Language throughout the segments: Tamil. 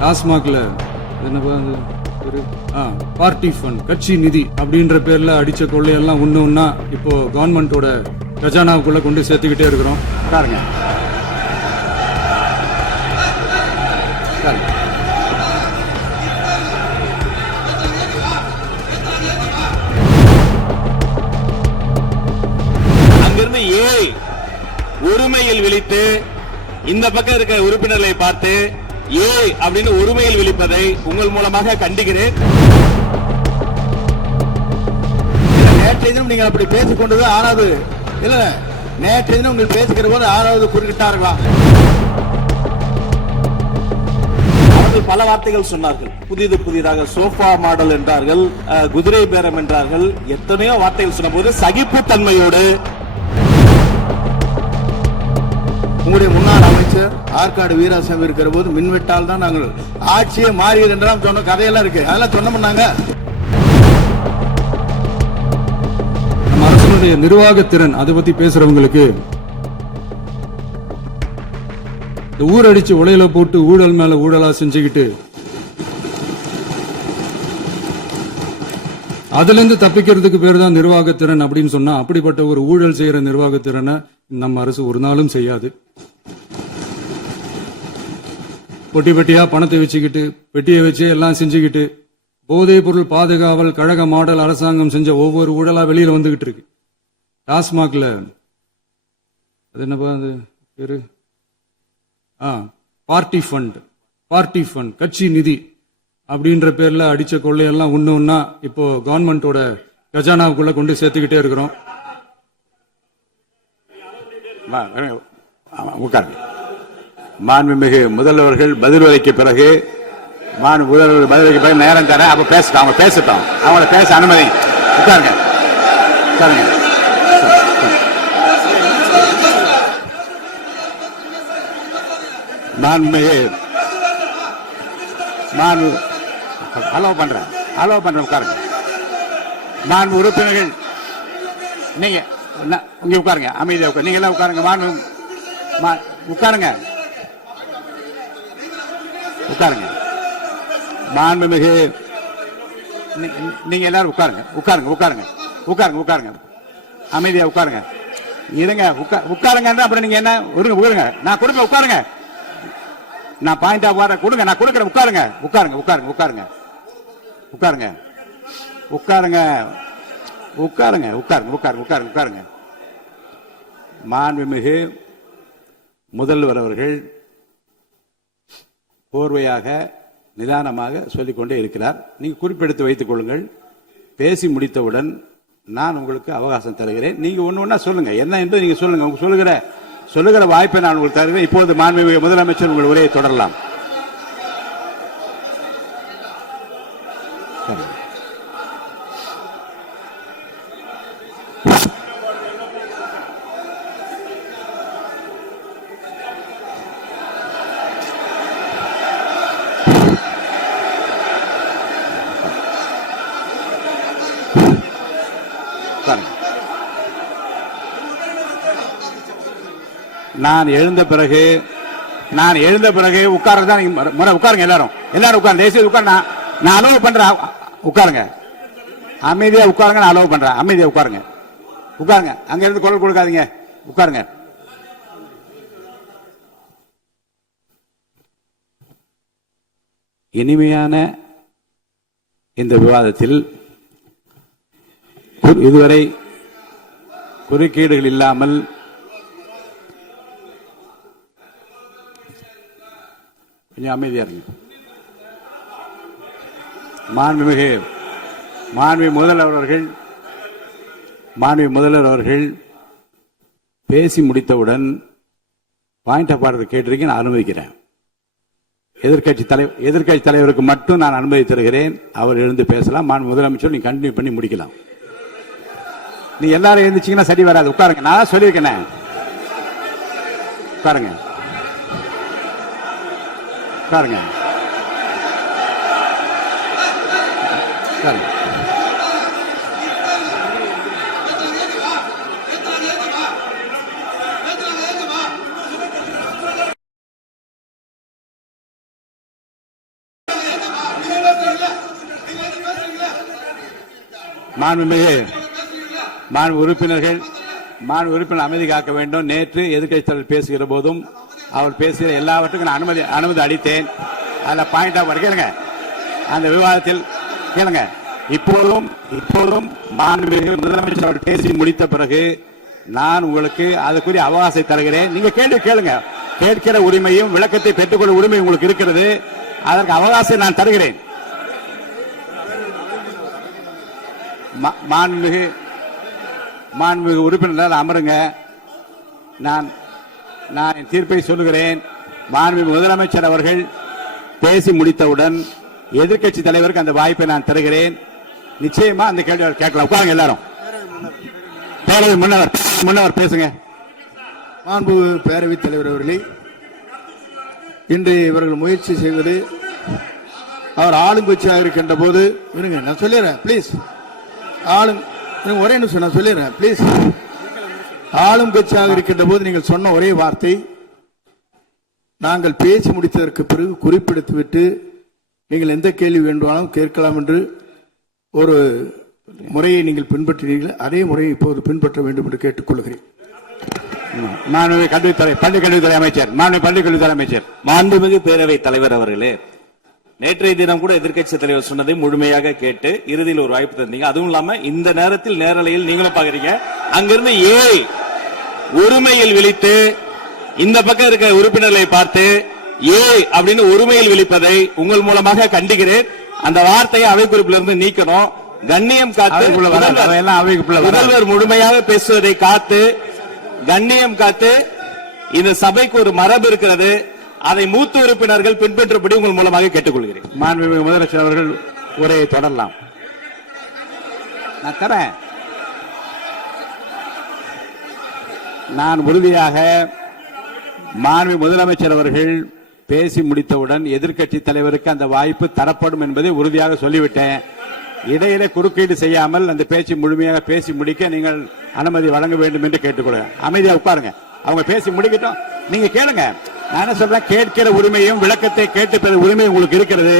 டாஸ்மாக்ல என்னப்பா ஒரு பார்ட்டி ஃபண்ட் கட்சி நிதி அப்படின்ற பேர்ல அடிச்ச கொள்ளையெல்லாம் ஒண்ணா இப்போ கவர்மெண்டோட கஜானாவுக்குள்ள கொண்டு சேர்த்துக்கிட்டே இருக்கிறோம். பாருங்க அங்கிருந்து ஏய் ஒருமையில் விழித்து இந்த பக்கம் இருக்கிற உறுப்பினர்களை பார்த்து ஏய் அப்படின்னு ஒருமையில் விழிப்பதை உங்கள் மூலமாக கண்டிக்கிறேன். நேற்றைய தினம் நீங்கள் அப்படி பேசிக் கொண்டது ஆறாவது இல்ல, நேற்றைய தினம் உங்கள் பேசுகிற போது ஆறாவது குறிப்பிட்டார்களா? அவர்கள் பல வார்த்தைகள் சொன்னார்கள். புதிதாக சோஃபா மாடல் என்றார்கள், குதிரை பேரம் என்றார்கள், எத்தனையோ வார்த்தைகள் சொன்ன போது சகிப்புத்தன்மையோடு உங்களுடைய முன்னாள் அமைச்சர் ஆற்காடு வீராசாமி இருக்கிற போது மின்வெட்டால் தான் நாங்கள் ஆட்சியே மாறியது என்றெல்லாம் சொன்ன கதையெல்லாம் இருக்கு. அதெல்லாம் சொன்னோம்னாங்க. நம்ம அரசுடைய நிர்வாகத்திறன் அதை பத்தி பேசுறவங்களுக்கு இந்த ஊரடிச்சு உலையில போட்டு ஊழல் மேல ஊழலா செஞ்சுக்கிட்டு அதுல இருந்து தப்பிக்கிறதுக்கு பேர் தான் நிர்வாகத்திறன் அப்படின்னு சொன்னா, அப்படிப்பட்ட ஒரு ஊழல் செய்யற நிர்வாகத்திறனை நம்ம அரசு ஒரு நாளும் செய்யாது. பொட்டி பெட்டியா பணத்தை வச்சுக்கிட்டு பெட்டியை வச்சு எல்லாம் செஞ்சுக்கிட்டு போதைப் பொருள் பாதுகாவல் கழக மாடல் அரசாங்கம் செஞ்ச ஒவ்வொரு ஊழலா வெளியில வந்துகிட்டு இருக்கு. டாஸ்மாக்ல அது என்னப்பா அது பேரு பார்ட்டி ஃபண்ட் கட்சி நிதி அப்படின்ற பேர்ல அடிச்ச கொள்ளையெல்லாம் ஒண்ணா இப்போ கவர்மெண்டோட கஜானாவுக்குள்ள கொண்டு சேர்த்துக்கிட்டே இருக்கிறோம். மாண்புமிகு முதல்வர்கள் பதில் அளிக்க பிறகு முதல்வர் பதில் அளிக்க பிறகு நேரம் தர அப்ப பேசட்டும், அவங்க பேசட்டும், அவங்கள பேச அனுமதி. உட்காருங்க உட்காருங்க. மாண்புமிகு அலோவ் பண்றேன் உட்காருங்க. மாண்பு உறுப்பினர்கள் நீங்க இங்க உட்காருங்க, அமைதியா உட்காரு. நீங்க எல்லாம் உட்காருங்க. உட்காருங்க உட்காருங்க. மாண்புமிகு நீங்க எல்லாரும் உட்காருங்க. அமைதியா உட்காருங்க. இருங்க உட்காருங்க. அப்புறம் நீங்க என்ன உட்காருங்க. நான் கொடுப்பேன். உட்காருங்க. நான் பாயிண்ட் ஆஃப் வார கொடுங்க. நான் கொடுக்கிறேன். உட்காருங்க. மாண்புமிகு முதல்வர் அவர்கள் போர்வையாக நிதானமாக சொல்லிக்கொண்டே இருக்கிறார். நீங்க குறிப்பெடுத்து வைத்துக் கொள்ளுங்கள். பேசி முடித்தவுடன் நான் உங்களுக்கு அவகாசம் தருகிறேன். நீங்க ஒண்ணு சொல்லுங்க, என்ன என்று நீங்க சொல்லுங்க. உங்க சொல்லுகிற வாய்ப்பை நான் உங்களுக்கு தருகிறேன். இப்போது மாண்புமிகு முதலமைச்சர் உங்கள் உரையை தொடரலாம். நான் எழுந்த பிறகு உட்கார்றதான் உட்காருங்க. எல்லாரும் உட்காருங்க. தேசிய உட்கார். நான் அலோவ் பண்றேன். உட்காருங்க. அமைதியா உட்காருங்க. நான் அலோவ் பண்றேன். அமைதியா உட்காருங்க. அங்க இருந்து குரல் கொடுக்காதீங்க. உட்காருங்க. இனிமையான இந்த விவாதத்தில் இதுவரை குறுக்கீடுகள் இல்லாமல் கொஞ்சம் அமைதியா இருங்க. மாண்புமிகு முதல்வர் அவர்கள் பேசி முடித்தவுடன் பாயிண்ட் ஆஃப் ஆர்டர் கேட்டிருக்கேன். நான் அனுமதிக்கிறேன். எதிர்கட்சி தலைவருக்கு மட்டும் நான் அனுமதி தருகிறேன். அவர் எழுந்து பேசலாம். மாண்பு முதலமைச்சர் நீங்க கண்டினியூ பண்ணி முடிக்கலாம். நீ எல்லாரும் எழுந்துச்சீங்கன்னா சரி வராது. உட்காருங்க. நான் சொல்லியிருக்கேன். உட்காருங்க. மாண்பு உறுப்பினர்கள் அமைதி காக்க வேண்டும். நேற்று எதிர்க்கட்சித் தலைவர் பேசுகிற போதும் அவர் பேசுகிற எல்லாவற்றுக்கும் நான் அனுமதி அளித்தேன். அதுல பாயிண்ட் ஆஃப் கேளுங்க, அந்த விவாதத்தில் கேளுங்க. இப்போதும் மாண்புமிகு முதலமைச்சர் அவர் பேசி முடித்த பிறகு நான் உங்களுக்கு அதுக்குரிய அவகாசத்தை தருகிறேன். நீங்க கேள்வி கேளுங்க. கேட்கிற உரிமையும் விளக்கத்தை பெற்றுக்கொள்ள உரிமை உங்களுக்கு இருக்கிறது. அதற்கு அவகாசம் நான் தருகிறேன். மாண்புமிகு உறுப்பினர் அமருங்க. நான் என் தீர்ப்பை சொல்லுகிறேன். மாண்புமிகு முதலமைச்சர் அவர்கள் பேசி முடித்தவுடன் எதிர்க்கட்சி தலைவருக்கு அந்த வாய்ப்பை நான் தருகிறேன். நிச்சயமா அந்த கேள்வி கேட்கலாம். உட்காருங்க எல்லாரும். பேரவை முன்னவர் பேசுங்க. மாண்பு பேரவைத் தலைவர் அவர்களே, இன்று இவர்கள் முயற்சி செய்வது அவர் ஆளுங்கட்சியாக இருக்கின்ற போது இருங்க, நான் சொல்லிடுறேன் பிளீஸ். ஒரே நிமிஷம் நான் சொல்லிடுறேன் பிளீஸ். ஆளும் கட்சியாக இருக்கின்ற போது நீங்கள் சொன்ன ஒரே வார்த்தை, நாங்கள் பேசி முடித்ததற்கு பிறகு குறிப்பிடுத்துவிட்டு நீங்கள் எந்த கேள்வி வேண்டுமானாலும் கேட்கலாம் என்று ஒரு முறையை நீங்கள் பின்பற்றினீர்கள். அதே முறையை இப்போது பின்பற்ற வேண்டும் என்று கேட்டுக்கொள்கிறேன். பள்ளிக்கல்வித்துறை அமைச்சர். மாண்புமிகு பேரவைத் தலைவர் அவர்களே, நேற்றைய தினம் கூட எதிர்க்கட்சி தலைவர் சொன்னதை முழுமையாக கேட்டு இறுதியில் ஒரு வாய்ப்பு தந்தீங்க. அதுவும் இல்லாம இந்த நேரத்தில் நேரலையில் நீங்களும் பாக்குறீங்க. அங்கிருந்து ஒருமையில் விழித்து இந்த பக்கம் இருக்க உறுப்பினர்களை பார்த்து அப்படின்னு ஒருமையில் விழிப்பதை உங்கள் மூலமாக கண்டிக்கிறேன். அந்த வார்த்தையை அவை குறிப்பிலிருந்து நீக்கணும். கண்ணியம் காத்து முதல்வர் முழுமையாக பேசுவதை காத்து கண்ணியம் காத்து இந்த சபைக்கு ஒரு மரபு இருக்கிறது. அதை மூத்த உறுப்பினர்கள் பின்பற்றபடி உங்கள் மூலமாக கேட்டுக்கொள்கிறேன். மாண்புமிகு முதலமைச்சர் அவர்கள் உரையை தொடரலாம். நான் தரேன். நான் உறுதியாக மாண்புமிகு முதலமைச்சர் அவர்கள் பேசி முடித்தவுடன் எதிர்க்கட்சி தலைவருக்கு அந்த வாய்ப்பு தரப்படும் என்பதை உறுதியாக சொல்லிவிட்டேன். இடையிலே குறுக்கீடு செய்யாமல் அந்த பேச்சு முழுமையாக பேசி முடிக்க நீங்கள் அனுமதி வழங்க வேண்டும் என்று கேட்டுக்கொள்கிறேன். அமைதியா உட்காருங்க. அவங்க பேசி முடிக்கட்டும், நீங்க கேளுங்க. நான் என்ன சொல்றேன், கேட்கிற உரிமையும் விளக்கத்தை கேட்டு பெற உரிமை உங்களுக்கு இருக்கிறது.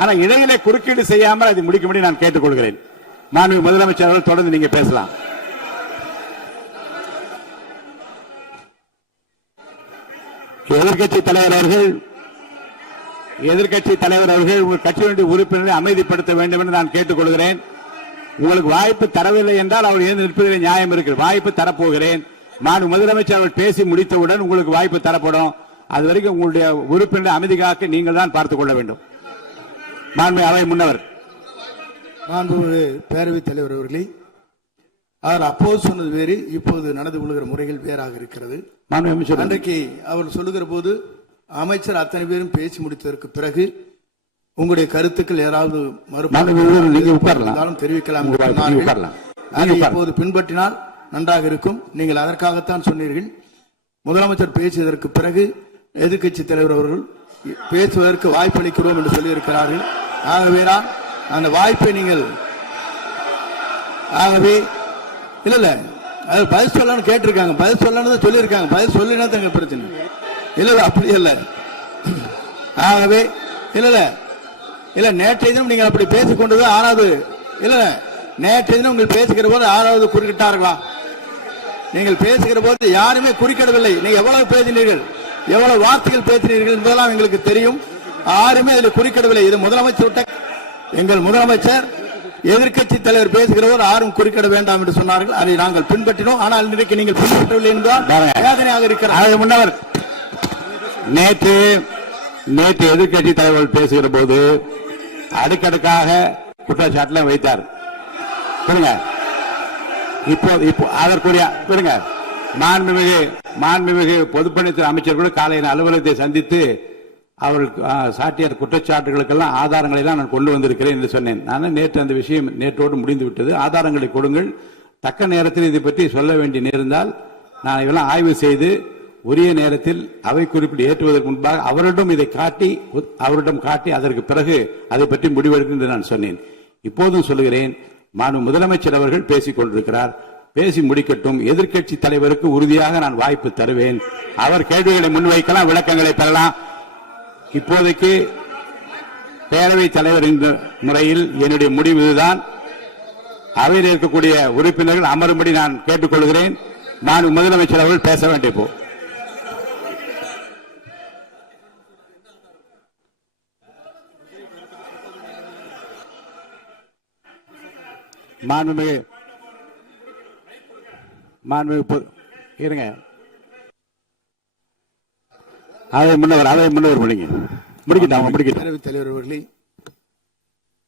ஆனா இடையிலே குறுக்கீடு செய்யாமல் அதை முடிக்கும்படி நான் கேட்டுக்கொள்கிறேன். மாண்புமிகு முதலமைச்சர் அவர்கள் தொடர்ந்து நீங்க பேசலாம். எதிர்க்கட்சி தலைவர் அவர்கள் உங்கள் கட்சியினுடைய உறுப்பினரை அமைதிப்படுத்த வேண்டும் என்று நான் கேட்டுக்கொள்கிறேன். உங்களுக்கு வாய்ப்பு தரவில்லை என்றால் அவர் எழுந்து நிற்பதில் நியாயம் இருக்கிறது. வாய்ப்பு தரப்போகிறேன். நான் முதலமைச்சர் அவர்கள் பேசி முடித்தவுடன் உங்களுக்கு வாய்ப்பு தரப்படும். அது வரைக்கும் உங்களுடைய உறுப்பினரை அமைதி காக்க நீங்கள் தான் பார்த்துக் கொள்ள வேண்டும். மாண்புமிகு அவை முன்னவர். மாண்புமிகு பேரவைத் தலைவர் அவர்களே, அவர் அப்போது சொன்னது வேறு, இப்போது நடந்து கொள்கிற முறைகள் வேறாக இருக்கிறது. அன்றைக்கு அவர் சொல்லுகிற போது அமைச்சர் அத்தனை பேரும் பேசி முடித்ததற்கு பிறகு உங்களுடைய கருத்துக்கள் ஏதாவது மறுபடியும் தெரிவிக்கலாம். இப்போது பின்பற்றினால் நன்றாக இருக்கும். நீங்கள் அதற்காகத்தான் சொன்னீர்கள். முதலமைச்சர் பேசியதற்கு பிறகு எதிர்க்கட்சி தலைவர் அவர்கள் பேசுவதற்கு வாய்ப்பளிக்கிறோம் என்று சொல்லியிருக்கிறார்கள். ஆகவே அந்த வாய்ப்பை நீங்கள் இல்ல அது பதில் சொல்லணும்னு கேட்டிருக்காங்க. பதில் சொல்லணும் சொல்லியிருக்காங்க. பதில் சொல்லினா தங்க பிரச்சனை இல்ல. அப்படி இல்ல. ஆகவே இல்ல நேற்றைய தினம் நீங்கள் அப்படி பேசிக் கொண்டது ஆறாவது இல்ல. நேற்றைய தினம் நீங்கள் பேசுகிற போது ஆறாவது குறுக்கிட்டார்களா? நீங்கள் பேசுகிற போது யாருமே குறுக்கிடவில்லை. நீங்க எவ்வளவு பேசினீர்கள், எவ்வளவு வார்த்தைகள் பேசினீர்கள் என்பதெல்லாம் எங்களுக்கு தெரியும். யாருமே அதில் குறுக்கிடவில்லை. இது முதலமைச்சர், எங்கள் முதலமைச்சர் எதிர்க்கட்சி தலைவர் பேசுகிறவர் யாரும் குறுக்கிட வேண்டாம் என்று சொன்னார்கள். அதை நாங்கள் பின்பற்றினோம். ஆனால் இன்றைக்கு நீங்கள் பின்பற்றவில்லை என்றால் வேதனையாக இருக்கிறார். முன்னவர் நேற்று எதிர்க்கட்சி தலைவர் பேசுகிற போது அடுக்கடுக்காக குற்றச்சாட்டுல வைத்தார். இப்போ அதற்குரிய மாண்புமிகு பொதுப்பணித்துறை அமைச்சர் கூட காலையில் அலுவலகத்தை சந்தித்து அவர்கள் சாட்டிய குற்றச்சாட்டுகளுக்கெல்லாம் ஆதாரங்களை எல்லாம் நான் கொண்டு வந்திருக்கிறேன் என்று சொன்னேன். நான் நேற்று அந்த விஷயம் நேற்றோடு முடிந்து விட்டது. ஆதாரங்களை கொடுங்கள். தக்க நேரத்தில் இதை பற்றி சொல்ல வேண்டிய நேர்ந்தால் நான் இதெல்லாம் ஆய்வு செய்து உரிய நேரத்தில் அவை குறிப்பிட்டு ஏற்றுவதற்கு முன்பாக அவரிடம் காட்டி அதற்கு பிறகு அதை பற்றி முடிவெடுக்கும் என்று நான் சொன்னேன். இப்போதும் சொல்லுகிறேன், மாண்பு முதலமைச்சர் அவர்கள் பேசிக் கொண்டிருக்கிறார். பேசி முடிக்கட்டும். எதிர்க்கட்சி தலைவருக்கு உறுதியாக நான் வாய்ப்பு தருவேன். அவர் கேள்விகளை முன்வைக்கலாம், விளக்கங்களை பெறலாம். இப்போதைக்கு பேரவைத் தலைவர் என்ற முறையில் என்னுடைய முடிவு இதுதான். அவையில் இருக்கக்கூடிய உறுப்பினர்கள் அமரும்படி நான் கேட்டுக்கொள்கிறேன். நான் முதலமைச்சர் அவர்கள் பேச வேண்டும். இப்போ இருங்க, அவை முன்னவர் முடிக்கிட்டாங்க. பேரவைத் தலைவர் அவர்களே,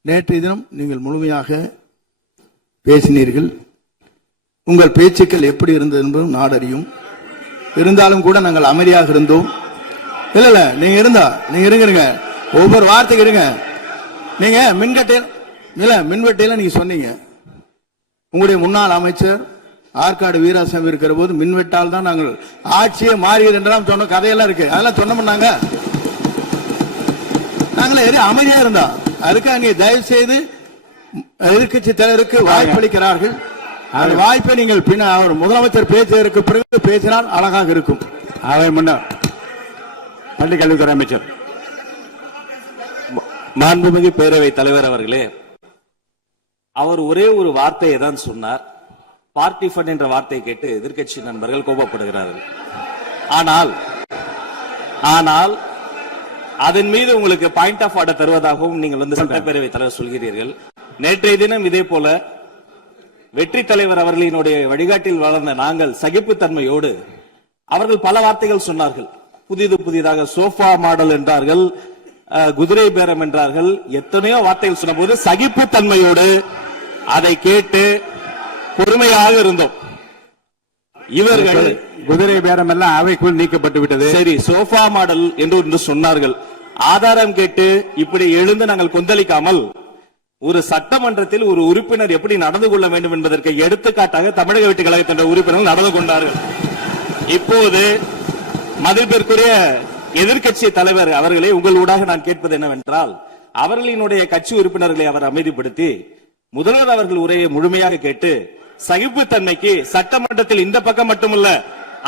நேற்றைய தினம் நீங்கள் முழுமையாக பேசினீர்கள். உங்கள் பேச்சுக்கள் எப்படி இருந்தது என்பதும் நாடறியும். இருந்தாலும் கூட நாங்கள் அமைதியாக இருந்தோம். இல்ல நீங்க இருங்க, ஒவ்வொரு வார்த்தைக்கு இருங்க. நீங்க மின்வெட்டையில நீங்க சொன்னீங்க, உங்களுடைய முன்னாள் அமைச்சர் ஆற்காடு வீராசாமி இருக்கிற போது மின்வெட்டால் தான் நாங்கள் ஆட்சியே மாறியது என்றெல்லாம் சொன்ன கதையெல்லாம் இருக்கு. அதெல்லாம் சொன்னோம்னாங்க, நாங்களே அமைதியா இருந்தோம். அதுக்காக நீங்க தயவு செய்து எதிர்கட்சி தலைவருக்கு வாய்ப்பளிக்கிறார்கள். அந்த வாய்ப்பை நீங்கள் அவர் முதலமைச்சர் பேசுவதற்கு பிறகு பேசினால் அழகாக இருக்கும். அவை முன்னர் பள்ளிக்கல்வித்துறை அமைச்சர் மாண்புமிகு பேரவைத் தலைவர் அவர்களே, அவர் ஒரே ஒரு வார்த்தையை தான் சொன்னார். பார்ட்டி ஃபண்ட் என்ற வார்த்தையை கேட்டு எதிர்க்கட்சி நண்பர்கள் கோபப்படுகிறார்கள். ஆனால் அதன் மீது உங்களுக்கு பாயிண்ட் ஆஃப் ஆர்டர் தருவதாகவும் நீங்கள் சட்டப்பேரவைத் தலைவர் சொல்கிறீர்கள். நேற்றைய தினம் இதே போல வெற்றி தலைவர் அவர்களினுடைய வழிகாட்டில் வளர்ந்த நாங்கள் சகிப்புத்தன்மையோடு அவர்கள் பல வார்த்தைகள் சொன்னார்கள். புதிதாக சோஃபா மாடல் என்றார்கள், குதிரை பேரம் என்றார்கள், எத்தனையோ வார்த்தைகள் சொன்ன போது சகிப்புத்தன்மையோடு அதை கேட்டு பொறுமையாக இருந்தோம். இவர்கள் குதிரை பேரம் எல்லாம் அவைக்குள் நீக்கப்பட்டு விட்டது. சரி, சோஃபா மாடல் என்று சொன்னார்கள். ஆதாரம் கேட்டு இப்படி எழுந்து நாங்கள் கொந்தளிக்காமல் ஒரு சட்டமன்றத்தில் ஒரு உறுப்பினர் எப்படி நடந்து கொள்ள வேண்டும் என்பதற்கு எடுத்துக்காட்டாக தமிழக வெற்றி கழகத்தின் உறுப்பினர்கள் நடந்து கொண்டார்கள். இப்போது மதிப்பிற்குரிய எதிர்க்கட்சி தலைவர் அவர்களே, உங்கள் ஊடாக நான் கேட்பது என்னவென்றால், அவர்களினுடைய கட்சி உறுப்பினர்களை அவர் அமைதிப்படுத்தி முதல்வர் அவர்கள் உரையை முழுமையாக கேட்டு சகிப்புத்தன்மைக்கு சட்டமன்றத்தில் இந்த பக்கம் மட்டுமல்ல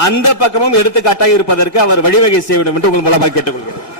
அந்த பக்கமும் எடுத்துக்காட்டாக இருப்பதற்கு அவர் வழிவகை செய்ய வேண்டும் என்று உங்கள் மூலமாக கேட்டுக்கொள்கிறேன்.